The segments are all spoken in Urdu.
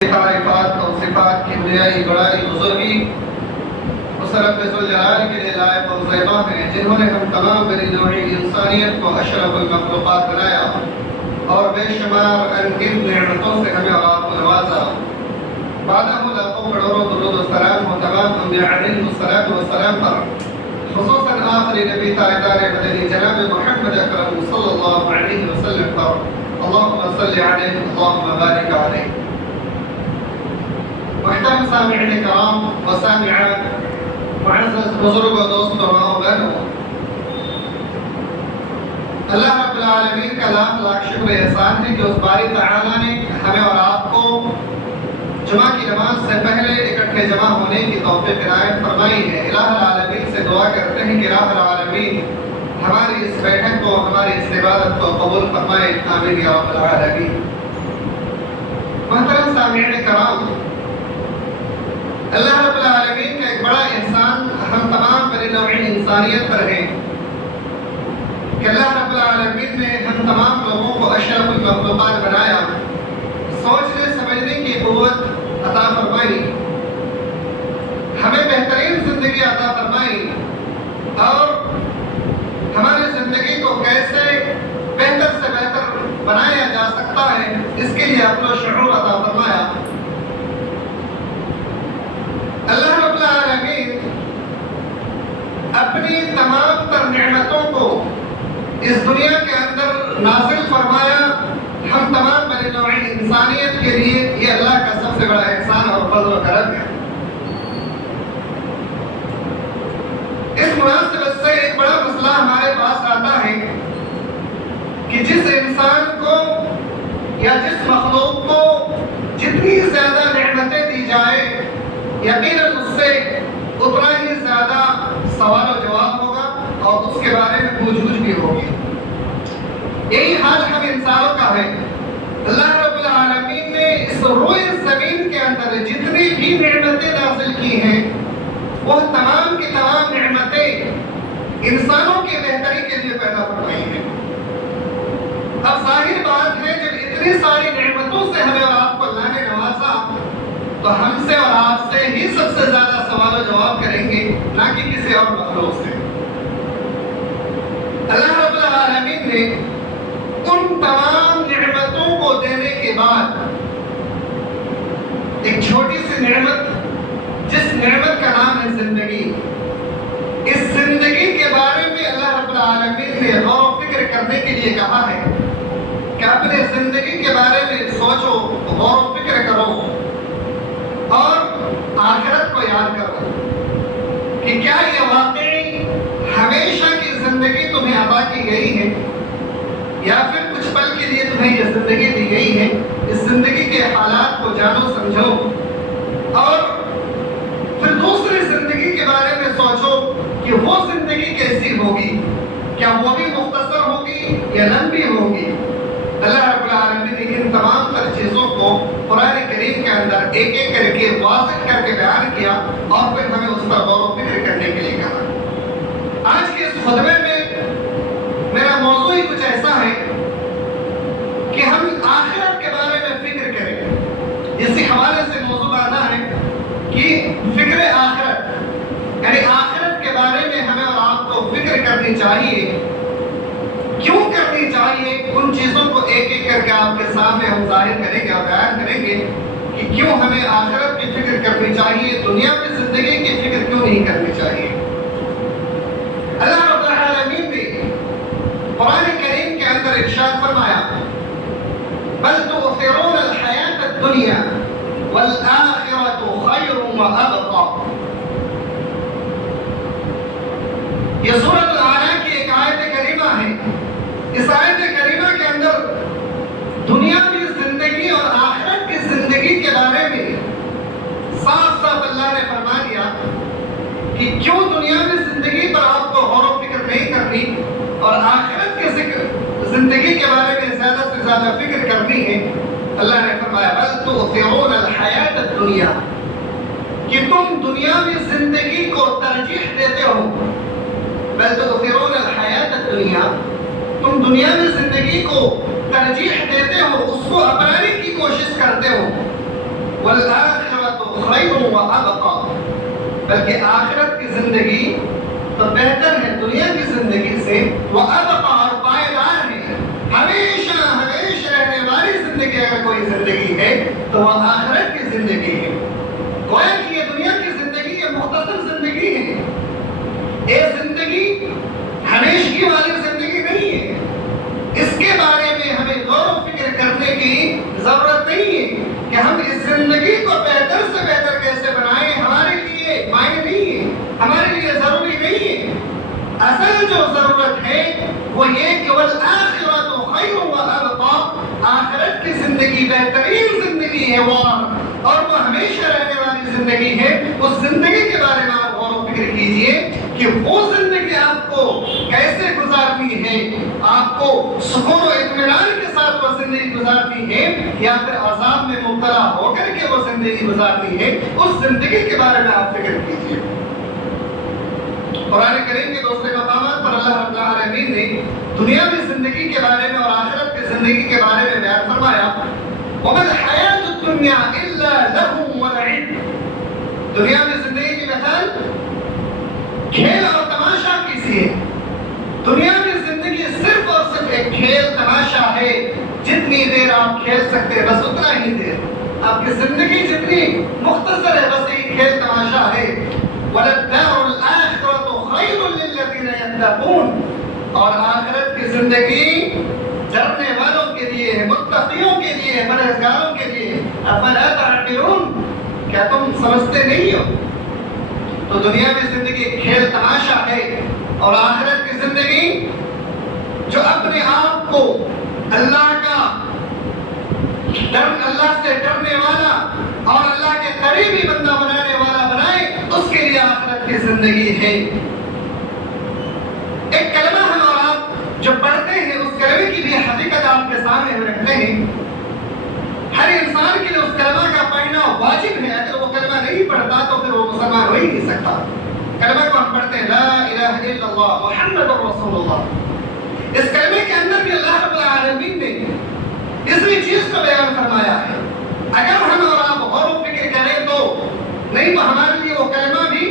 تعریفات اور صفات کی بنیادی بڑائی بزرگی اس رب ذوالجلال کے لیے لائق اور زیبا ہیں جنہوں نے ہم تمام بنی نوعی انسانیت کو اشرف المخلوقات بنایا اور بے شمار انگن نعمتوں سے ہمیں اور آپ کو نوازا۔ بعدہ لاکھوں کروڑوں درود و سلام ہو تمام انبیاء علیہم الصلوۃ والسلام پر، خصوصاً آخری نبی تاجدار مدنی جناب محمد اکرم صلی اللہ علیہ وسلم پر، اللہم صلی علیہ اللہم بارک علیہ۔ محترم سامعین کرام و سامعات، معزز بزرگ و دوستوں و بہنوں، اللہ رب العالمین کا لاکھ لاکھ شکر احسان ہے کہ اس باری تعالیٰ نے ہمیں اور آپ کو جمعہ کی نماز سے پہلے اکٹھے جمع ہونے کی توفیق عنایت فرمائی ہے۔ الہ العالمین سے دعا کرتے ہیں کہ الہ العالمین ہماری اس بیٹھک کو، ہماری اس عبادت کو قبول فرمائے، آمین یا رب العالمین۔ محترم سامعین کرام، اللہ رب العالمین کا ایک بڑا احسان ہم تمام بنی نوع انسانیت پر ہے کہ اللہ رب العالمین نے ہم تمام لوگوں کو اشرف المخلوقات بنایا، سوچنے سمجھنے کی قوت عطا فرمائی، ہمیں بہترین زندگی عطا فرمائی اور ہماری زندگی کو کیسے بہتر سے بہتر بنایا جا سکتا ہے اس کے لیے عقل و شعور عطا فرمایا۔ اللہ رب العالمین اپنی تمام تر نعمتوں کو اس دنیا کے اندر نازل فرمایا ہم تمام بنی نوع انسانیت کے لیے۔ یہ اللہ کا سب سے بڑا احسان اور فضل و کرم ہے۔ اس مناسبت سے ایک بڑا مسئلہ ہمارے پاس آتا ہے کہ جس انسان کو یا جس مخلوق کو جتنی زیادہ نعمتیں دی جائے، یقیناً اس سے اتنا ہی زیادہ سوال و جواب ہوگا اور اس کے بارے میں پوچھ بھی ہوگی۔ یہی حال ہم انسانوں کا ہے۔ اللہ رب العالمین نے اس روئے زمین کے اندر جتنی بھی نعمتیں نازل کی ہیں، وہ تمام کی تمام نعمتیں انسانوں کی بہتری کے لیے پیدا فرمائی ہیں۔ اب ظاہر بات ہے جب اتنی ساری نعمتوں سے ہمیں اور آپ کو اللہ نے نوازا تو ہم سے اور آپ سے ہی سب سے زیادہ سوال و جواب کریں گے، نہ کہ کسی اور مخلوق سے۔ اللہ رب العالمین نے ان تمام نعمتوں کو دینے کے بعد ایک چھوٹی سی نعمت، جس نعمت کا نام ہے زندگی، اس زندگی کے بارے میں اللہ رب العالمین نے غور و فکر کرنے کے لیے کہا ہے کہ اپنے زندگی کے بارے میں سوچو، غور و فکر کرو اور آخرت کو یاد کرو کہ کیا یہ واقعی ہمیشہ کی زندگی تمہیں عطا کی گئی ہے یا پھر کچھ پل کے لیے تمہیں یہ زندگی دی گئی ہے۔ اس زندگی کے حالات کو جانو سمجھو اور پھر دوسری زندگی کے بارے میں سوچو کہ وہ زندگی کیسی ہوگی، کیا وہ بھی مختصر ہوگی یا لمبی ہوگی۔ اللہ رب العالمین نے ان تمام تر چیزوں کو قرآن کریم کے اندر ایک ایک کر کے واضح کر کے بیان کیا اور پھر ہمیں اس پر غور و فکر کرنے کے لیے کہا۔ آج کے اس خطبے میں میرا موضوع ہی کچھ ایسا ہے کہ ہم آخرت کے بارے میں فکر کریں۔ اسی حوالے سے موضوع آنا ہے کہ فکر آخرت، یعنی آخرت کے بارے میں ہمیں اور آپ کو فکر کرنی چاہیے۔ کیوں کرنی چاہیے؟ ان چیزوں کو ایک ایک کر کے آپ کے سامنے ہم ظاہر کریں گے اور بیان کریں گے کہ کیوں ہمیں آخرت کی فکر کرنی چاہیے، دنیا کی زندگی کی فکر کیوں نہیں کرنی چاہیے۔ اللہ رب العالمین نے قرآن کریم کے اندر ارشاد فرمایا، بل تؤثرون الحیاۃ الدنیا والآخرۃ خیر وابقیٰ۔ یہ سورۃ الاعلیٰ کی ایک آیت کریمہ ہے۔ اس آیت کریمہ کے اندر دنیاوی زندگی اور آخرت کی زندگی کے بارے میں صاف صاف اللہ نے فرما دیا کہ کیوں دنیاوی زندگی پر آپ کو غور و فکر نہیں کرنی اور آخرت کی زندگی کے بارے میں زیادہ سے زیادہ فکر کرنی ہے۔ اللہ نے فرمایا، بل تؤثرون الحیاۃ الدنیا، کہ تم دنیاوی زندگی کو ترجیح دیتے ہو۔ بل تؤثرون الحیاۃ الدنیا، تم دنیاوی زندگی کو ترجیح دیتے ہو، اس کو اپنانے کی کوشش کرتے ہو۔ خیر و ابقا، بلکہ آخرت کی زندگی تو بہتر ہے دنیا کی زندگی سے، وہ ابقا اور پائیدار ہے، ہمیشہ ہمیشہ رہنے والی زندگی اگر کوئی زندگی ہے تو وہ آخرت کی زندگی ہے۔ گویا کہ یہ دنیا کی زندگی یہ مختصر زندگی ہے، یہ زندگی ہمیشگی والی زندگی نہیں ہے۔ اس کے بارے میں ہمیں غور و فکر کرنے کی ضرورت نہیں ہے کہ ہم اس زندگی کو بہتر سے بہتر کیسے بنائیں، ہمارے لیے معنی نہیں ہے، ہمارے لیے ضروری نہیں ہے۔ اصل جو ضرورت ہے وہ یہ کہ والآخرۃ خیر و ابقا، آخرت کی زندگی بہترین زندگی ہے اور وہ ہمیشہ رہنے والی زندگی ہے۔ اس زندگی کے بارے میں آپ غور و فکر کیجئے کہ وہ زندگی آپ کو کیسے گزارنی ہے، آپ کو سکون و اطمینان کے ساتھ وہ زندگی گزارنی ہے یا پھر عذاب میں مبتلا ہو کر کے وہ زندگی گزارنی ہے، اس زندگی کے بارے میں آپ فکر کیجئے۔ قرآن کریم کے دوسرے مقامات پر اللہ رب العالمین نے دنیاوی زندگی کے بارے میں اور آخرت کی زندگی کے بارے میں بیان فرمایا، وَمَا الْحَيَاةُ الدُّنْيَا إِلَّا لَهْوٌ وَلَعِبٌ، دنیاوی زندگی کی مثال کھیل اور تماشا کی سی ہے۔ دنیاوی زندگی صرف اور صرف ایک کھیل تماشا ہے، جتنی دیر آپ کھیل سکتے ہیں بس اتنا ہی دیر، آپ کی زندگی جتنی مختصر ہے بس یہ کھیل تماشا ہے۔ وَلَلدَّارُ الْآخِرَةُ خَيْرٌ لِلَّذِينَ يَتَّقُونَ، اور آخرت کی زندگی ڈرنے والوں کے لیے ہے، متقیوں کے لیے ہے، پرہیزگاروں کے لیے۔ أَفَلَا تَعْقِلُونَ، کیا تم سمجھتے نہیں ہو؟ تو دنیا میں زندگی کھیل تماشا ہے اور آخرت کی زندگی جو اپنے آپ کو اللہ سے ڈرنے والا اور اللہ کے قریبی بندہ بنانے والا بنائے، اس کے لیے آخرت کی زندگی ہے۔ ایک کلمہ ہم اور آپ جو پڑھتے ہیں اس کلمے کی بھی حقیقت آپ کے سامنے ہم رکھتے ہیں۔ ہر انسان کے لیے اس کلمہ کا پڑھنا واجب ہے، اگر وہ کلمہ نہیں پڑھتا تو پھر وہ مسلمان ہو ہی نہیں سکتا۔ کلمہ کو ہم پڑھتے ہیں لا الہ الا اللہ محمد رسول اللہ، اس کلمے کے اندر بھی اللہ رب العالمین نے اسی چیز کو بیان فرمایا ہے۔ اگر ہم اور آپ غور و فکر کریں تو نہیں تو ہمارے لیے وہ کلمہ بھی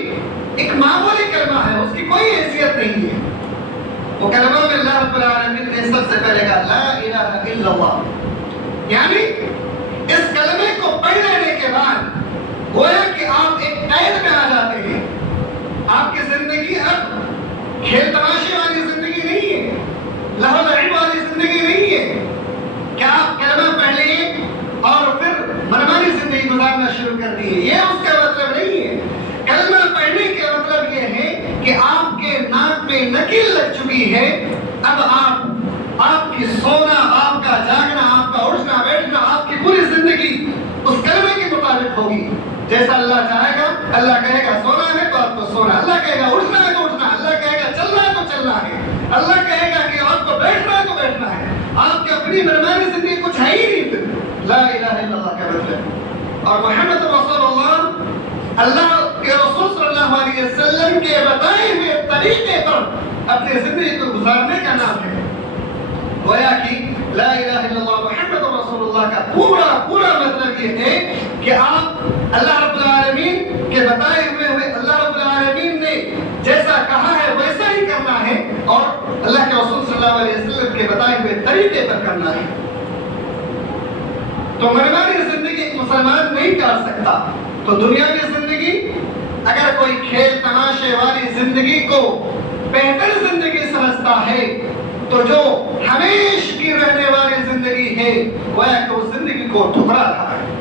ایک معمولی کلمہ ہے، اس کی کوئی حیثیت نہیں ہے۔ وہ کلمہ میں اللہ رب العالمین نے سب سے پہلے کہا لا الہ الا اللہ، یعنی اس کلمے کو پڑھ لینے کے بعد گویا کہ آپ ایک قید میں آ جاتے ہیں۔ آپ کی زندگی اب کھیل تماشے والی زندگی نہیں ہے، لہو لعب والی زندگی نہیں ہے کہ آپ کلمہ پڑھ لیں اور پھر منمانی زندگی گزارنا شروع کر دیے، یہ اس کا مطلب نہیں ہے۔ کلمہ پڑھنے کا مطلب یہ ہے کہ آپ کے ناک میں نکیل لگ چکی ہے، اب آپ کی سونا، آپ کا جاگنا، آپ کا اٹھنا بیٹھنا، آپ کی پوری زندگی اس کلمے کے مطابق ہوگی۔ جیسا اللہ چاہے گا، اللہ کہے گا سونا ہے تو آپ کو سونا، اللہ کہے گا اٹھنا ہے تو اٹھنا، اللہ کہے گا چلنا ہے تو چلنا ہے، اللہ کہے گا کہ آپ کو بیٹھنا ہے تو بیٹھنا ہے۔ آپ کی اپنی منمانی زندگی کچھ ہے ہی نہیں۔ پھر لا الہ الا اللہ کا مطلب اور محمد رسول اللہ کے رسول صلی اللہ علیہ وسلم کے بتائے ہوئے طریقے پر اپنی زندگی کو گزارنے کا نام ہے۔ گویا کہ لا الہ الا اللہ محمد رسول اللہ کا پورا مطلب یہ ہے کہ آپ اللہ رب العالمین کے بتائے ہوئے اللہ رب العالمین نے جیسا کہا ہے ویسا ہی کرنا ہے اور اللہ کے رسول صلی اللہ علیہ وسلم کے بتائے ہوئے طریقے پر کرنا ہے۔ تو منمانی زندگی ایک مسلمان نہیں کر سکتا۔ تو دنیا کی زندگی اگر کوئی کھیل تماشے والی زندگی کو بہتر زندگی سمجھتا ہے تو جو ہمیشہ کی رہنے والی زندگی ہے وہ کہ اس زندگی کو ٹھکرا رہا ہے۔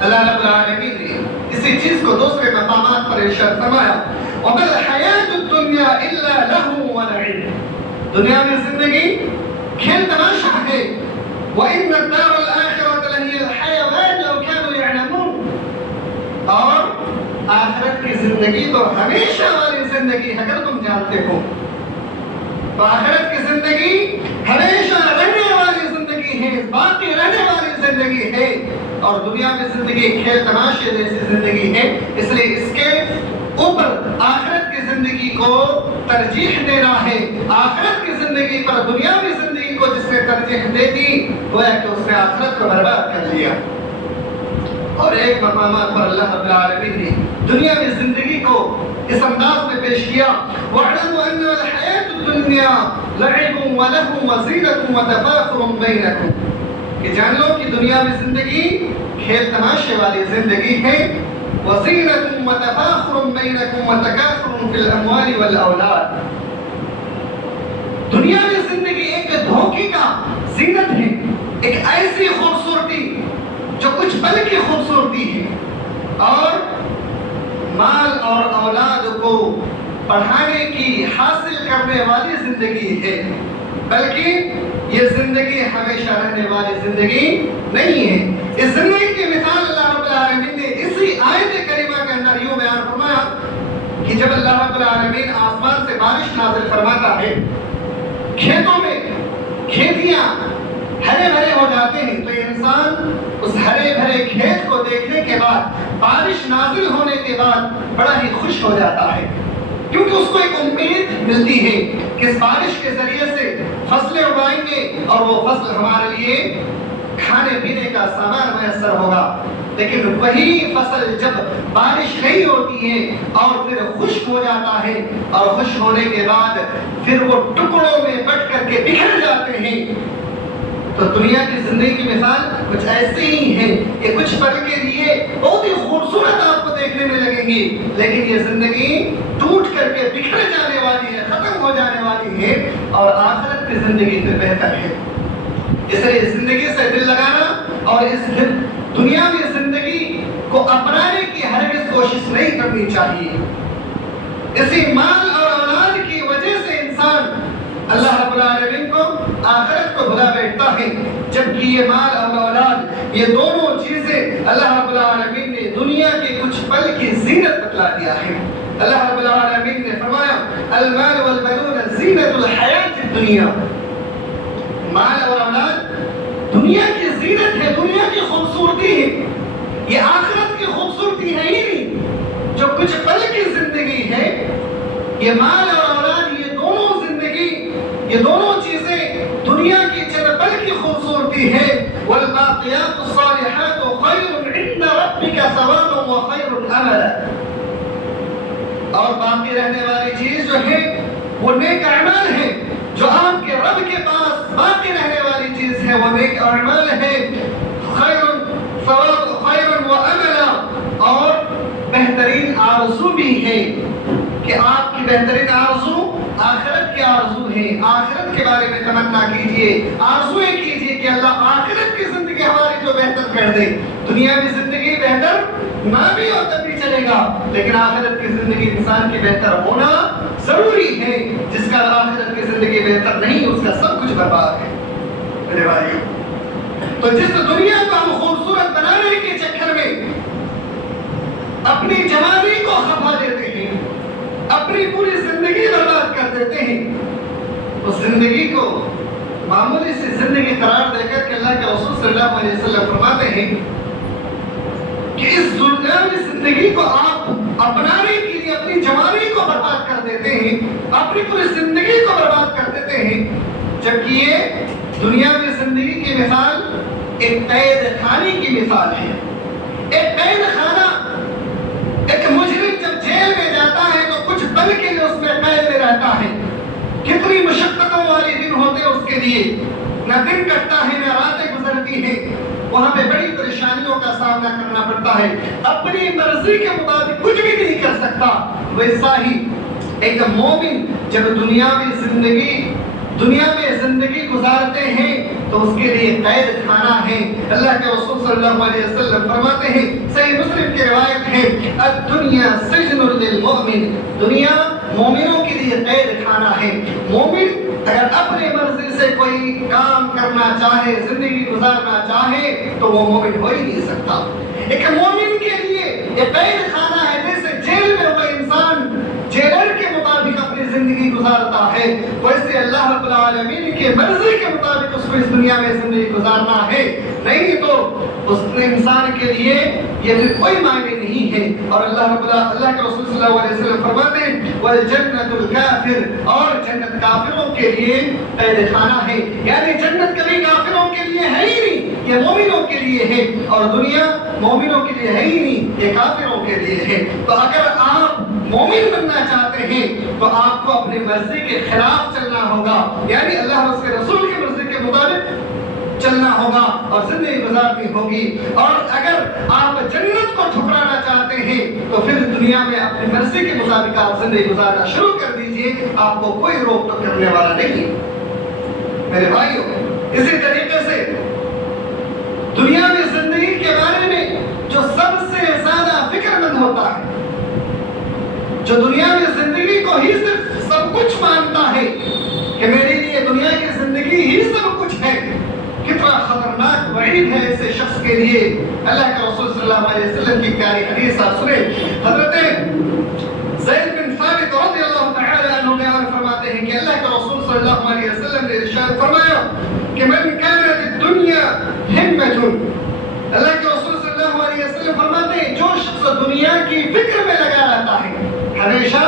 اللہ رب العالمین نے اسی چیز کو دوسرے مقامات پر ارشاد فرمایا وَمَا الْحَيَاةُ الدُّنْيَا إِلَّا لَهْوٌ وَلَعِبٌ، دنیا میں زندگی کھیل تماشا ہے۔ وَإِنَّ الدَّارَ الْآخِرَةَ لَهِيَ الْحَيَوَانُ لَوْ كَانُوا يَعْلَمُونَ، اور آخرت کی زندگی تو ہمیشہ والی زندگی ہے اگر تم جانتے ہو۔ تو آخرت کی زندگی ہمیشہ رہنے والی زندگی ہے، باقی رہنے والی زندگی ہے، اور دنیا میں زندگی کھیل تماشے جیسی زندگی ہے۔ اس لیے اس کے اوپر آخرت کی زندگی کو ترجیح دینا ہے۔ آخرت کی زندگی پر دنیاوی زندگی کو جس نے ترجیح دے دی گویا کہ اس نے آخرت کو برباد کر لیا۔ اور ایک مقامات پر اللہ رب العالمین نے دنیا میں زندگی کو اس انداز میں پیش کیا وَاعْلَمُوا أَنَّ الْحَيَاةُ الدُّنْيَا لَعِبٌ وَلَهْوٌ وَزِينَةٌ وَتَفَاخُرٌ بَيْنَكُمْ کہ جان لو کہ دنیا میں زندگی کھیل تماشے والی زندگی ہے وَزِينَةٌ وَتَفَاخُرٌ بَيْنَكُمْ وَتَكَاثُرٌ فِي الْأَمْوَالِ وَالْأَوْلَادِ دنیا میں زندگی ایک دھوکے کا زینت ہے، ایک ایسی خوبصورتی جو کچھ پل کی خوبصورتی ہے اور مال اور اولاد کو پڑھانے کی حاصل کرنے والی زندگی ہے، بلکہ یہ زندگی ہمیشہ رہنے والی زندگی نہیں ہے۔ اس زندگی کی مثال اللہ رب العالمین نے اسی آیت کریمہ کے اندر یوں بیان فرمایا کہ جب اللہ رب العالمین آسمان سے بارش نازل فرماتا ہے، کھیتوں میں کھیتیاں ہرے بھرے ہو جاتے ہیں تو انسان اس ہرے بھرے کھیت کو دیکھنے کے بعد بارش نازل ہونے کے بعد بڑا ہی خوش ہو جاتا ہے، کیونکہ اس کو ایک امید ملتی ہے کہ اس بارش کے ذریعے سے فصلیں اگائیں گے اور وہ فصل ہمارے لیے کھانے پینے کا سامان میسر ہوگا۔ لیکن وہی فصل جب بارش نہیں ہوتی ہے اور پھر خشک ہو جاتا ہے اور خشک ہونے کے بعد پھر وہ ٹکڑوں میں بٹ کر کے بکھر جاتے ہیں، تو دنیا کی زندگی کی مثال کچھ ایسے ہی ہے کہ کچھ پل کے لیے بہت ہی خوبصورت آپ کو دیکھنے میں لگیں گی، لیکن یہ زندگی ٹوٹ کر کے بکھر جانے والی ہے، ختم ہو جانے والی ہے اور آخرت کی زندگی سے بہتر ہے۔ اس لیے زندگی سے دل لگانا اور اس دنیا میں زندگی کو اپنانے کی ہرگز کوشش نہیں کرنی چاہیے۔ اسی مال اور اولاد کی وجہ سے انسان اللہ رب العالمین کو آخرت کو بھلا بیٹھتا ہے، جبکہ یہ مال اور اولاد یہ دونوں چیزیں اللہ رب العالمین نے دنیا کے کچھ پل کی زینت بتلا دیا ہے۔ اللہ رب العالمین نے فرمایا المال والبنون زینت الحیات الدنیا، مال اور اولاد دنیا کی زینت ہے، دنیا کی خوبصورتی ہے، یہ آخرت کی خوبصورتی ہے ہی نہیں۔ جو کچھ پل کی زندگی ہے یہ مال اور اولاد یہ دونوں چیزیں دنیا کی چند پل کی خوبصورتی ہے۔ والباقیات الصالحات خیر عند ربک ثوابا وخیر املا، اور باقی رہنے والی چیز جو ہے وہ نیک اعمال ہے، جو آپ کے رب کے پاس باقی رہنے والی چیز ہے وہ نیک اعمال ہے، خیر ثواب خیر و املا، اور بہترین آرزو بھی ہے کہ آپ کی بہترین آرزو آخرت کی آرزو ہے۔ آخرت کے بارے میں تمنا کیجئے، آرزویں کیجئے کہ اللہ آخرت کی زندگی ہماری جو بہتر کر دے۔ دنیا میں زندگی بہتر نہ بھی ہو تب بھی چلے گا، لیکن آخرت کی زندگی انسان کی بہتر ہونا ضروری ہے۔ جس کا آخرت کی زندگی بہتر نہیں اس کا سب کچھ برباد ہے میرے بھائیو۔ تو جس دنیا کو ہم خوبصورت بنانے کے چکر میں اپنی جوانی کو خفا دیتے ہیں، اپنی پوری زندگی برباد کر دیتے ہیں، اس زندگی کو معمولی سی زندگی قرار دے کر کے اللہ کے رسول صلی اللہ علیہ وسلم فرماتے ہیں کہ اس دنیاوی زندگی کو آپ اپنانے کے لیے اپنی جوانی کو برباد کر دیتے ہیں، اپنی پوری زندگی کو برباد کر دیتے ہیں، جبکہ یہ دنیاوی زندگی کی مثال ایک قید خانے کی مثال ہے۔ ایک قید خانہ، ایک مجرم جب جیل میں جاتا ہے تو کچھ پل کے لیے اس میں قید میں رہتا ہے، کتنی مشقتوں والے دن ہوتے ہیں اس کے لیے، نہ دن کٹتا ہے نہ راتیں گزرتی ہیں، وہاں پہ بڑی پریشانیوں کا سامنا کرنا پڑتا ہے، اپنی مرضی کے مطابق کچھ بھی نہیں کر سکتا۔ ویسا ہی ایک مومن جب دنیا میں زندگی گزارتے ہیں تو اس کے لیے قید خانہ ہے۔ اللہ کے رسول صلی اللہ علیہ وسلم فرماتے ہیں، صحیح مسلم کی روایت ہے، الدنیا سجن للمؤمن، دنیا مومنوں کے لیے قید خانہ ہے۔ مومن اگر اپنی مرضی سے کوئی کام کرنا چاہے، زندگی گزارنا چاہے تو وہ مومن ہو ہی نہیں سکتا۔ ایک مومن کے لیے یہ قید خانہ ہے، جیسے جیل میں وہ انسان جیلر کے مطابق اپنی زندگی گزارتا ہے، ویسے اللہ رب العالمین کی مرضی کے مطابق اس کو اس دنیا میں زندگی گزارنا ہے، نہیں تو اس انسان کے لیے یہ پھر کوئی معنی نہیں ہے۔ اور اللہ کے رسول صلی اللہ علیہ وسلم فرماتے ہیں والجنت الکافر، اور جنت کافروں کے لیے قید خانہ ہے، یعنی جنت کبھی کافروں کے لیے ہے ہی نہیں، یہ مومنوں کے لیے ہے اور دنیا مومنوں کے لیے ہے ہی نہیں، یہ کافروں کے لیے ہے۔ تو اگر آپ مومن بننا چاہتے ہیں تو آپ کو اپنی مرضی کے خلاف چلنا ہوگا، یعنی اللہ اور اس کے رسول کی مرضی کے مطابق چلنا ہوگا اور زندگی گزارنی ہوگی۔ اور اگر آپ جنت کو ٹھکرانا چاہتے ہیں تو پھر دنیا میں اپنی مرضی کے مطابق آپ زندگی گزارنا شروع کر دیجئے، آپ کو کوئی روک ٹوک کرنے والا نہیں۔ میرے بھائیوں، اسی طریقے سے دنیا میں زندگی کے بارے میں جو سب سے زیادہ فکر مند ہوتا ہے، جو دنیا میں زندگی کو ہی صرف سب کچھ مانتا ہے کہ میرے لیے دنیا کی زندگی ہی سب کچھ ہے، کتنا خطرناک وعید ہے ایسے شخص کے لیے۔ اللہ کے رسول صلی اللہ علیہ وسلم کی پیاری حدیث آپ سنیں، حضرت زید بن ثابت رضی اللہ تعالی عنہ بیان فرماتے ہیں کہ اللہ کے رسول صلی اللہ علیہ وسلم نے ارشاد فرمایا کہ من كانت الدنيا همة، اللہ کے رسول صلی اللہ علیہ وسلم فرماتے ہیں جو شخص دنیا کی فکر میں لگا رہتا ہے، ہمیشہ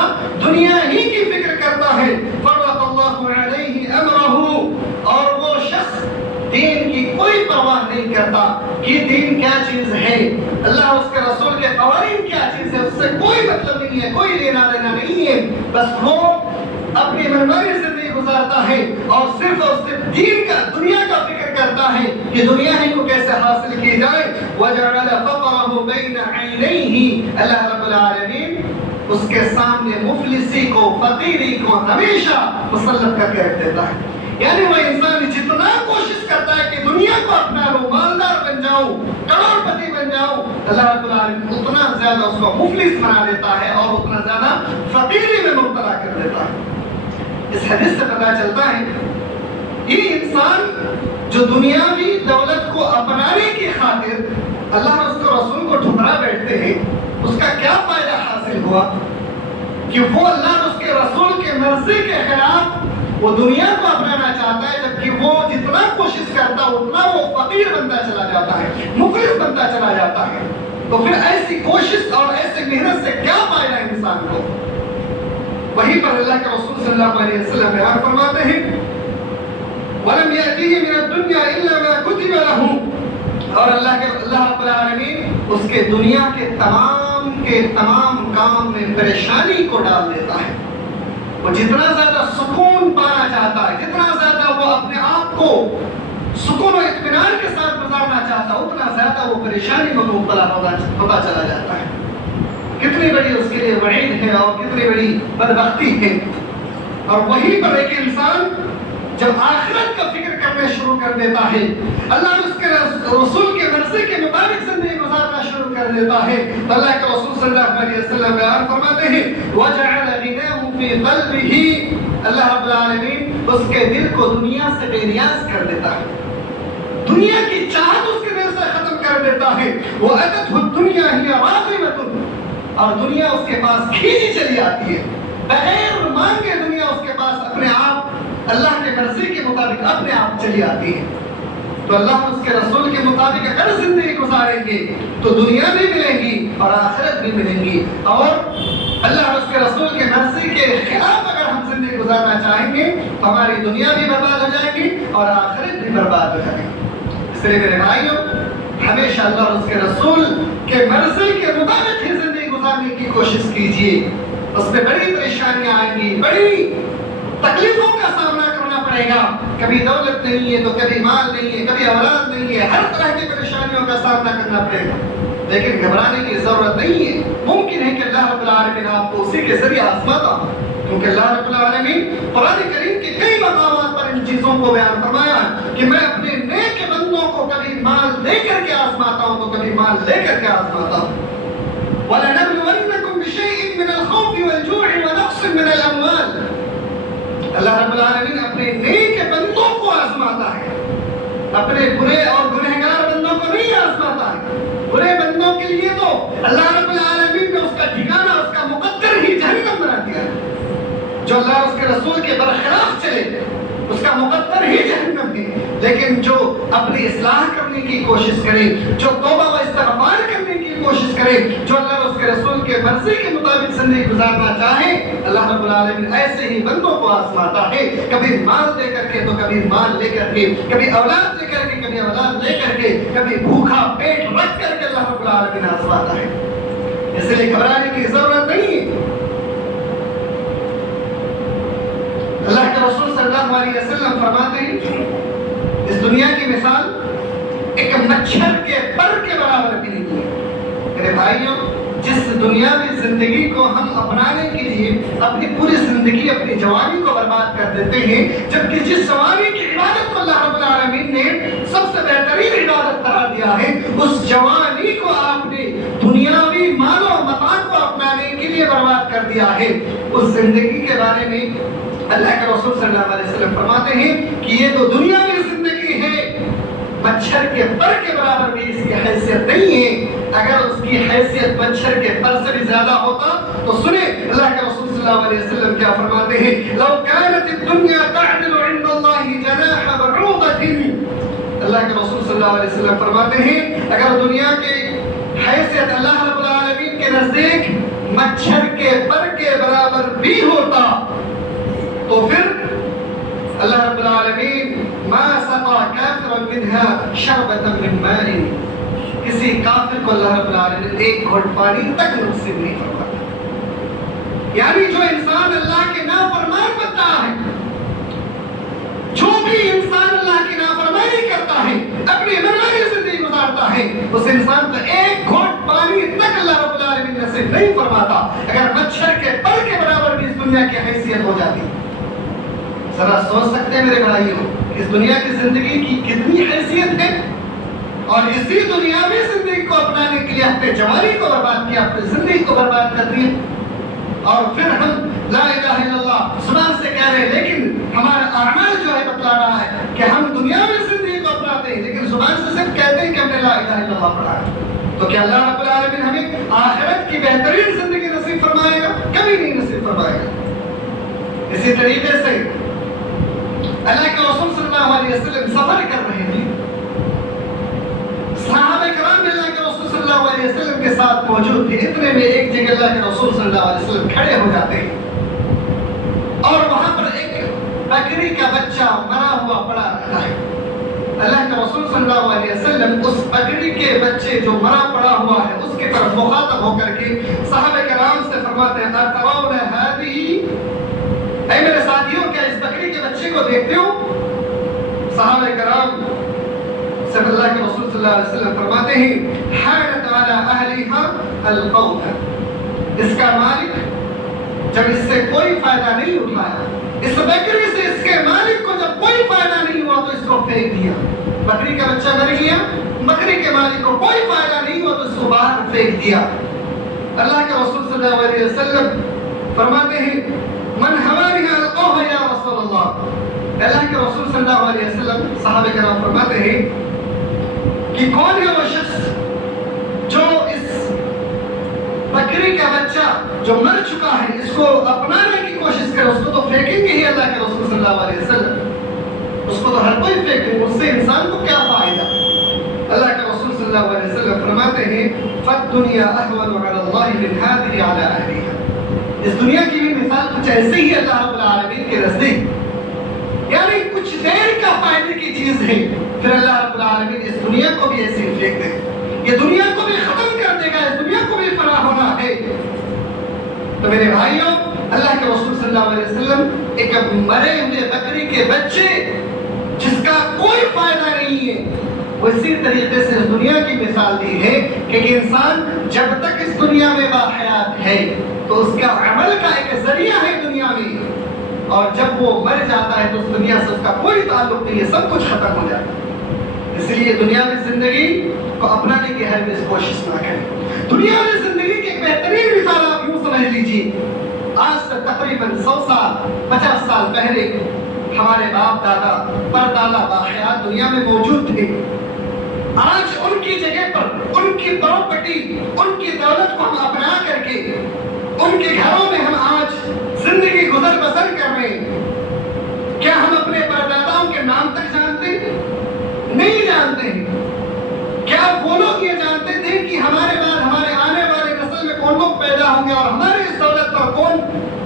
دنیا ہی کی فکر کرتا ہے، فرق اللہ علیہ امرہ، اور وہ شخص دین کی کوئی پرواہ نہیں کرتا کہ دین کیا چیز ہے، اللہ اس کے رسول کے قوانین کیا چیز ہے، اس سے کوئی مطلب نہیں ہے، کوئی لینا دینا نہیں ہے، بس وہ اپنی منمانی زندگی گزارتا ہے اور صرف دین کا دنیا کا فکر کرتا ہے کہ دنیا ہی کو کیسے حاصل کی جائے۔ وَجَعَلَ فَقْرَهُ بَيْنَ عَيْنَيْهِ، اللہ رب العالمین اس کے سامنے مفلسی کو، فقیری کو ہمیشہ مسلط کر کے رکھ دیتا ہے۔ یعنی وہ انسان جتنا کوشش کرتا ہے کہ دنیا کو اپنا لو، مالدار بن جاؤں، کروڑ پتی بن جاؤں، اللہ رب العالمین اتنا زیادہ اس کو مفلس بنا دیتا ہے اور اتنا زیادہ فقیری میں مبتلا کر دیتا ہے۔ اس حدیث سے پتہ چلتا ہے یہ انسان جو دنیاوی دولت کو اپنانے کی خاطر اللہ اور اس کے رسول کو ٹھکرا بیٹھتے ہیں، اس کا کیا فائدہ حاصل ہوا کہ وہ اللہ اور اس کے رسول کے مرضی کے خلاف وہ دنیا کو اپنانا چاہتا ہے، جبکہ وہ جتنا کوشش کرتا اتنا وہ فقیر بنتا چلا جاتا ہے، مفلس بنتا چلا جاتا ہے۔ تو پھر ایسی کوشش اور ایسی محنت سے کیا فائدہ انسان کو؟ وہیں پر اللہ کے رسول صلی اللہ علیہ وسلم بیان فرماتے ہیں وَلَمْ يَأْتِهِ مِنَ الدُّنْيَا إِلَّا مَا كُتِبَ لَهُ، اور اللہ رب العالمین اس کے دنیا کے تمام کام میں پریشانی کو ڈال دیتا ہے۔ وہ جتنا زیادہ سکون پانا چاہتا ہے، جتنا زیادہ وہ اپنے آپ کو سکون و اطمینان کے ساتھ گزارنا چاہتا ہے، اتنا زیادہ وہ پریشانی میں مبتلا ہوتا چلا جاتا ہے۔ کتنی بڑی اس کے لیے وعید ہے اور کتنی بڑی بدبختی ہے۔ اور وہیں پر ایک انسان جب آخرت کا فکر کرنا شروع کر دیتا ہے، اللہ اس کے رسول کے مرضی کے مطابق زندگی گزارنا شروع کر دیتا ہے، تو اللہ کے رسول صلی اللہ علیہ وسلم بیان فرماتے ہیں وَجَعَلَ غِنَاهُ فِي قَلْبِهِ، اللہ رب العالمین اس کے دل کو دنیا سے بے نیاز کر دیتا ہے، دنیا کی چاہت اس کے دل سے ختم کر دیتا ہے۔ وَأَتَتْهُ الدُّنْيَا هِيَ رَاغِمَةٌ، اور دنیا اس کے پاس کھینچی چلی آتی ہے، بغیر مانگے دنیا اس کے پاس اپنے آپ اللہ کے مرضی کے مطابق اپنے آپ چلی آتی ہے۔ تو اللہ اس کے رسول کے مطابق اگر زندگی گزاریں گے تو دنیا بھی ملے گی اور آخرت بھی ملیں گی، اور اللہ اور اس کے رسول کے مرضی کے خلاف اگر ہم زندگی گزارنا چاہیں گے تو ہماری دنیا بھی برباد ہو جائے گی اور آخرت بھی برباد ہو جائے گی۔ اس لیے میرے بھائیوں، ہمیشہ اللہ اور اس کے رسول کے مرضی کے مطابق ہی زندگی گزارنے کی کوشش کیجیے۔ اس میں بڑی پریشانیاں آئیں گی، بڑی تکلیفوں کا سامنا کرنا پڑے گا، کبھی دولت نہیں ہے تو کبھی مال نہیں ہے، کبھی اولاد نہیں ہے، ہر طرح کی پریشانیوں کا سامنا کرنا پڑے گا، لیکن گھبرانے کی ضرورت نہیں ہے۔ ممکن ہے کہ اللہ رب العالمین آپ کو اسی کے ذریعے آزماتا ہو، کیونکہ اللہ رب العالمین قرآن کریم کے کئی مقامات پر ان چیزوں کو بیان فرمایا کہ میں اپنے نیک بندوں کو کبھی مال دے کر کے آزماتا ہوں تو کبھی مال لے کر کے آزماتا ہوں۔ وَلَنَبْلُوَنَّكُمْ بِشَيْءٍ مِّنَ الْخَوْفِ وَالْجُوعِ وَنَقْصٍ مِّنَ الْأَمْوَالِ، اللہ رب العالمین اپنے نیک بندوں کو آزماتا ہے، اپنے برے اور گنہگار بندوں کو نہیں آزماتا ہے۔ برے بندوں کے لیے تو اللہ رب العالمین نے اس کا ٹھکانہ، اس کا مقدر ہی جہنم بنا دیا ہے۔ جو اللہ اس کے رسول کے برخلاف چلے اس کا مقدر ہی جہنم ہے، لیکن جو اپنی اصلاح کرنے کی کوشش کرے، جو توبہ و استغفار کرنے کی کوشش کرے، جو اللہ اور اس کے رسول کے مرضی کے مطابق زندگی گزارنا چاہے اللہ رب العالمین ایسے ہی بندوں کو آزماتا ہے، کبھی مال دے کر کے تو کبھی مال لے کر کے، کبھی اولاد دے کر کے کبھی اولاد لے کر کے، کبھی بھوکا پیٹ رکھ کر کے اللہ رب العالمین آزماتا ہے۔ اس لیے گھبرانے کی ضرورت نہیں ہے۔ اللہ کے رسول صلی اللہ علیہ وسلم فرماتے ہیں اس دنیا کی مثال ایک مچھر کے پر کے برابر بھی نہیں ہے۔ میرے بھائیوں، جس دنیاوی زندگی کو ہم اپنانے کے لیے اپنی پوری زندگی، اپنی جوانی کو برباد کر دیتے ہیں، جبکہ جس جوانی کی عبادت کو اللہ رب العالمین نے سب سے بہترین عبادت قرار دیا ہے، اس جوانی کو آپ نے دنیاوی مال و متاع کو اپنانے کے لیے برباد کر دیا ہے۔ اس زندگی کے بارے میں اللہ کے رسول صلی اللہ علیہ وسلم فرماتے ہیں کہ یہ تو دنیاوی زندگی ہے، مچھر کے پر کے برابر بھی اس کی حیثیت نہیں ہے۔ اگر اس کی حیثیت مچھر کے پر سے بھی زیادہ ہوتا تو سنیں اللہ کے رسول صلی اللہ علیہ وسلم کیا فرماتے ہیں، لو كانت الدنيا تعدل عند الله جناح بعوضة۔ اللہ کے رسول صلی اللہ علیہ وسلم فرماتے ہیں اگر دنیا کی حیثیت اللہ رب العالمین کے نزدیک مچھر کے پر کے برابر بھی ہوتا تو پھر اللہ رب العالمین ما سقى كافرا منها شربة من ماء، کسی کافر کو اللہ رب العالمین ایک گھٹ پانی تک نصیب نہیں فرماتا۔ یعنی جو انسان اللہ کے نافرمان بنتا ہے، جو بھی انسان اللہ کی نافرمانی کرتا ہے، اپنی منمانی زندگی گزارتا ہے، اس انسان کو ایک گھٹ پانی تک اللہ رب العالمین نصیب نہیں فرماتا اگر مچھر کے پر کے برابر بھی اس دنیا کی حیثیت ہو جاتی۔ ذرا سوچ سکتے ہیں میرے بھائیوں اس دنیا کی زندگی کی کتنی حیثیت ہے، اور اسی دنیا میں زندگی کو اپنانے کے لیے اپنے جوانی کو برباد کیا، اپنی زندگی کو برباد کر دیا، اور پھر ہم لا الہ الا اللہ زبان سے کہہ رہے ہیں لیکن ہمارا اعمال جو ہے بتلا رہا ہے کہ ہم دنیا میں زندگی کو اپناتے ہیں لیکن زبان سے صرف کہتے ہیں کہ ہم نے لا الہ الا اللہ پڑھا ہے۔ تو کیا اللہ رب العالمین ہمیں آخرت کی بہترین زندگی نصیب فرمائے گا؟ کبھی نہیں نصیب فرمائے گا۔ اسی طریقے سے اللہ کے رسول صلی اللہ علیہ وسلم سفر کر رہے تھے، صحابہ کرام اللہ کے رسول صلی اللہ علیہ وسلم کے ساتھ موجود تھے، اتنے میں ایک جگہ اللہ کے رسول صلی اللہ علیہ وسلم کھڑے ہو جاتے ہیں اور وہاں پر ایک بکری کا بچہ مرا ہوا پڑا رہتا ہے۔ اللہ کے رسول صلی اللہ علیہ وسلم اس بکری کے بچے جو مرا پڑا ہوا ہے اس کی طرف مخاطب ہو کر کے صحابہ کرام سے فرماتے ہیں اترون هذه، اے میرے ساتھیوں کیا اس بکری کے بچے کو دیکھتے ہو؟ صحابہ کرام سے اللہ کے رسول صلی اللہ علیہ وسلم فرماتے ہیں حانت علی اہلها القوت، اس کا مالک جب اس سے کوئی فائدہ نہیں اٹھایا، اس بکری سے اس کے مالک کو جب کوئی فائدہ نہیں ہوا تو اس کو پھینک دیا۔ بکری کا بچہ مر گیا، بکری کے مالک کو کوئی فائدہ نہیں ہوا تو اس کو باہر پھینک دیا۔ اللہ کے رسول صلی اللہ علیہ وسلم فرماتے ہیں من حوالها القوها یا رسول اللہ، اللہ کے رسول صلی اللہ علیہ وسلم صحابہ کرام فرماتے ہیں کہ کون ہے وہ شخص جو اس بکری کا بچہ جو مر چکا ہے اس کو اپنانے کی کوشش کرے، اس کو تو پھینکیں گے ہی اللہ کے رسول صلی اللہ علیہ وسلم، اس کو تو ہر کوئی پھینکے، اس سے انسان کو کیا فائدہ؟ اللہ کے رسول صلی اللہ علیہ وسلم فرماتے ہیں فالدنیا اهون علی اللہ من هذه علی اہلها، اس دنیا کی بھی مثال کچھ ایسے ہی اللہ رب العالمین کے نزدیک، یعنی کچھ دیر کا فائدے کی چیز ہے، پھر اللہ رب العالمین اس دنیا کو بھی ایسے ہی پھینک دے، یہ دنیا کو بھی ختم کر دے گا، اس دنیا کو بھی فنا ہونا ہے۔ تو میرے بھائیوں اللہ کے رسول صلی اللہ علیہ وسلم ایک مرے ہوئے بکری کے بچے جس کا کوئی فائدہ نہیں ہے، وہ اسی طریقے سے اس دنیا کی مثال دی ہے کہ انسان جب تک اس دنیا میں باحیات ہے تو اس کا عمل کا ایک ذریعہ ہے دنیا میں، اور جب وہ مر جاتا ہے تو اس دنیا سے اس کا کوئی تعلق نہیں ہے، سب کچھ ختم ہو جاتا ہے۔ اس لیے دنیا میں زندگی کو اپنانے کی ہرگز کوشش نہ کریں۔ دنیا میں زندگی کی ایک بہترین مثال آپ یوں سمجھ لیجیے، آج سے تقریباً 100 سال 50 سال پہلے ہمارے باپ دادا پردادا باحیات دنیا میں موجود تھے، آج ان کی جگہ پر ان کی پراپرٹی ان کی دولت کو ہم اپنا کر کے ان کے گھروں میں ہم آج زندگی گزر بسر کر رہے ہیں۔ کیا ہم اپنے پرداداؤں کے نام تک جانتے ہیں؟ نہیں جانتے ہیں۔ کیا وہ لوگ یہ جانتے تھے کہ ہمارے بعد ہمارے آنے والے نسل میں کون لوگ پیدا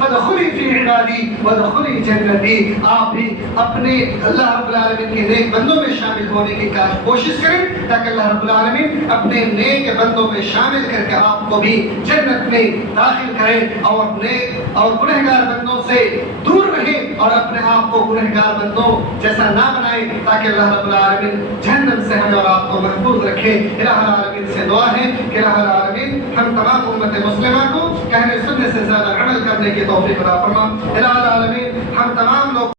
فادخلي في عبادي وادخلي جنتی. آپ بھی اپنے اللہ رب العالمین کے نیک بندوں میں شامل ہونے کی کوشش کریں تاکہ اللہ رب العالمین اپنے نیک بندوں میں شامل کر کے آپ کو بھی جنت میں داخل کرے اور نیک اور گنہگار بندوں سے دور رہے اور اپنے آپ کو گنہگار بندوں جیسا نہ بنائے تاکہ اللہ رب العالمین جہنم سے ہمیں اور آپ کو محفوظ رکھے. الہ العالمین سے دعا ہے کہ الہ العالمین ہم تمام امت مسلمہ کو کہنے سننے سے زیادہ عمل کرنے کی توفیق عطا فرما. الہ العالمین ہم تمام لوگ